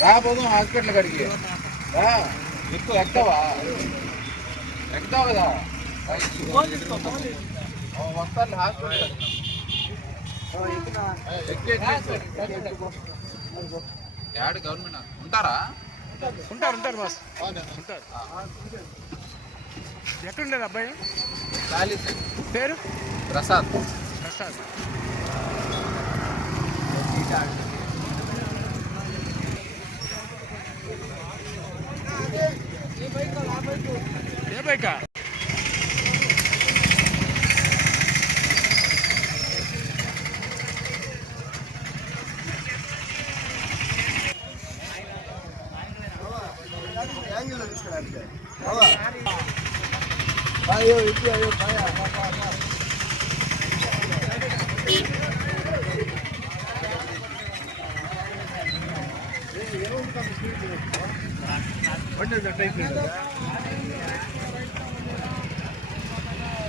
రాబోదు hospital కడిగి రా ఎక్కువ ఎక్కువా ఎక్కువ కదా వస్తాను హాస్పిటల్ యాడ్ గవర్నమెంట్ ఉంటారా? ఉంటారు ఉంటారు బాస్. ఉంటారు. ఎక్కడుండేది అబ్బాయి? పేరు? ప్రసాద్. ప్రసాద్. ఏ బైకా?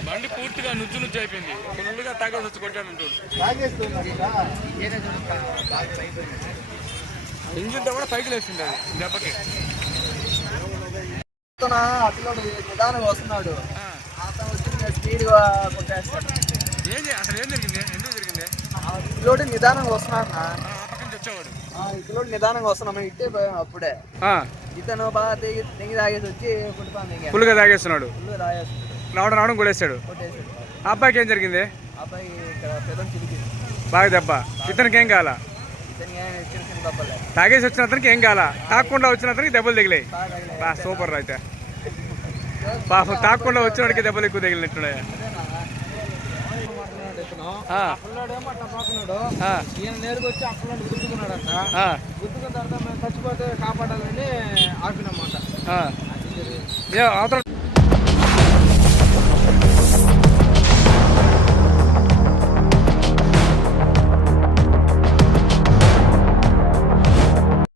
బండి పూర్తిగా నుజ్జు నుజ్జు అయిపోయింది. ఫుల్గా తాగేసి వచ్చి కొట్టాడు ఇంజిన్తో కూడా పైకి లేచింది అది. దెబ్బకి. అతను నిదానంగా వస్తున్నాడు. అతను వచ్చి స్పీడ్ కొట్టేస్తాడు అసలు ఏం జరిగింది? ఎందుకు నిదానంగా వస్తున్నాడు పిల్లోడు నిదానంగా వస్తున్నాం ఇట్టే అప్పుడే. ఇతను బాగా తెగి తెగి తాగేసి వచ్చి పుట్టిపాను తెగి ఫుల్గా తాగేస్తున్నాడు. రావడం రావడం ఆ అబ్బాయికి ఏం జరిగింది? అబ్బాయి ఇక్కడ పెదం చిరిగింది బాగా దెబ్బ. ఇతనికి ఏం కావాలా? తాగేసి వచ్చిన అతనికి ఏం కావాలా? తాకుండా వచ్చిన అతనికి దెబ్బలు. బా సూపర్ అయితే. పాపం తాకుండా వచ్చినోడికి దెబ్బలు ఎక్కువ తగిలినట్టున్నాయి? ఈయన నేరుగా వచ్చి ఆ పిల్లోడు గుర్తుకున్నాడంట ఆ, గుర్తుకున్న తర్వాత మేము చచ్చిపోతే కాపాడాలని ఆపినమాట. అవతల